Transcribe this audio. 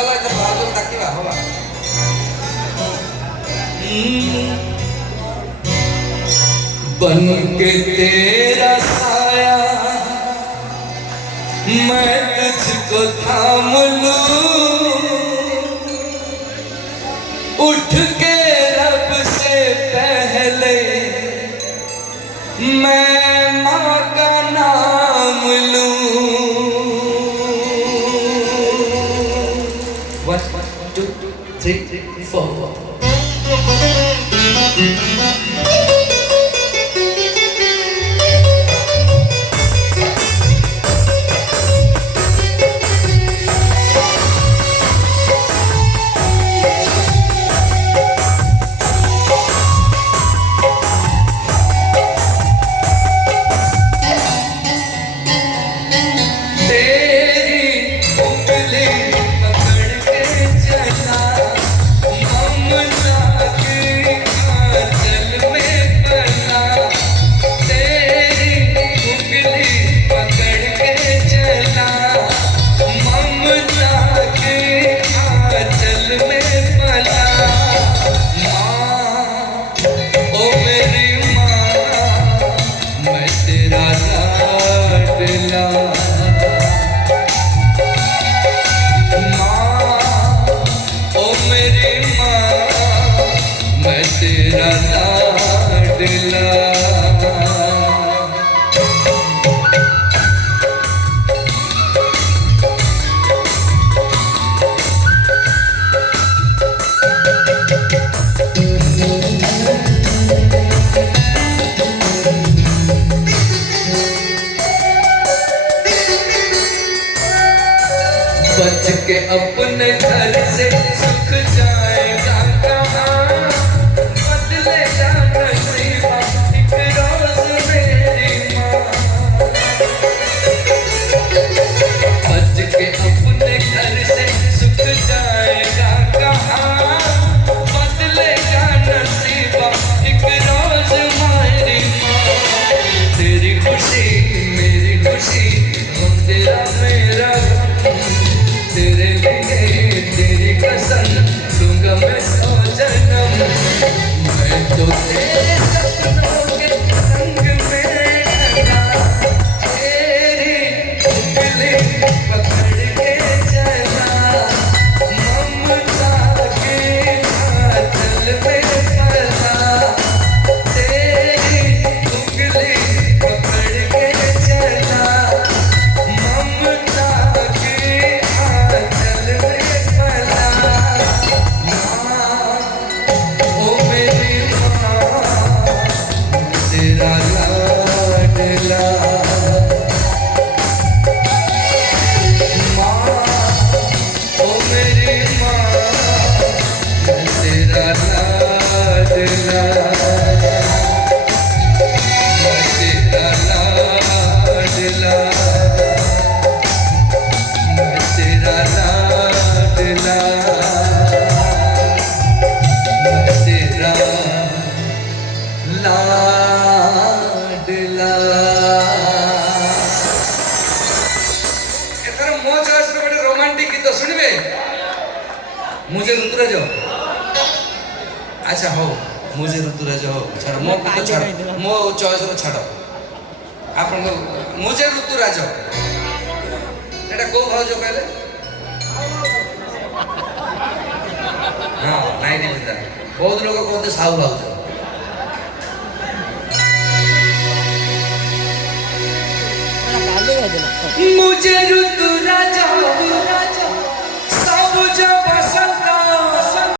गला इधर बाजू ताकि हवा बन के तेरा साया मैं तुझको थाम लूं, उठ के रब से पहले मैं माँ का नाम लूं। 1 2 3 4 बच के अपने घर से सुख जाएगा कहाँ, बदलेगा नसीबा एक रोज मेरी माँ। बच के अपने घर से सुख जाएगा कहाँ, बदलेगा नसीबा एक रोज मेरी माँ। तेरी खुशी मेरी खुशी हो तेरा मेरा तेरे लिए तेरी कसम दूंगा मैं 100 जन्म। मैं तो तेरे सपनों के संग में ढला, तेरी उंगली पकड़ के चला, ममता के आंचल में पला। तेरी उंगली पकड़ के चला, ममता रोमांटिक गीत शुणवे मुझे ऋतुराज अच्छा हो मुझे ऋतुराज हो छाड़ मो गीत छाड़ मो चॉइस रो छाड़ आपन मुझे ऋतुराज एटा को भाउज कहले हां नाइ नहीं पता बहुत लोग कहते साहू भाउज मुझे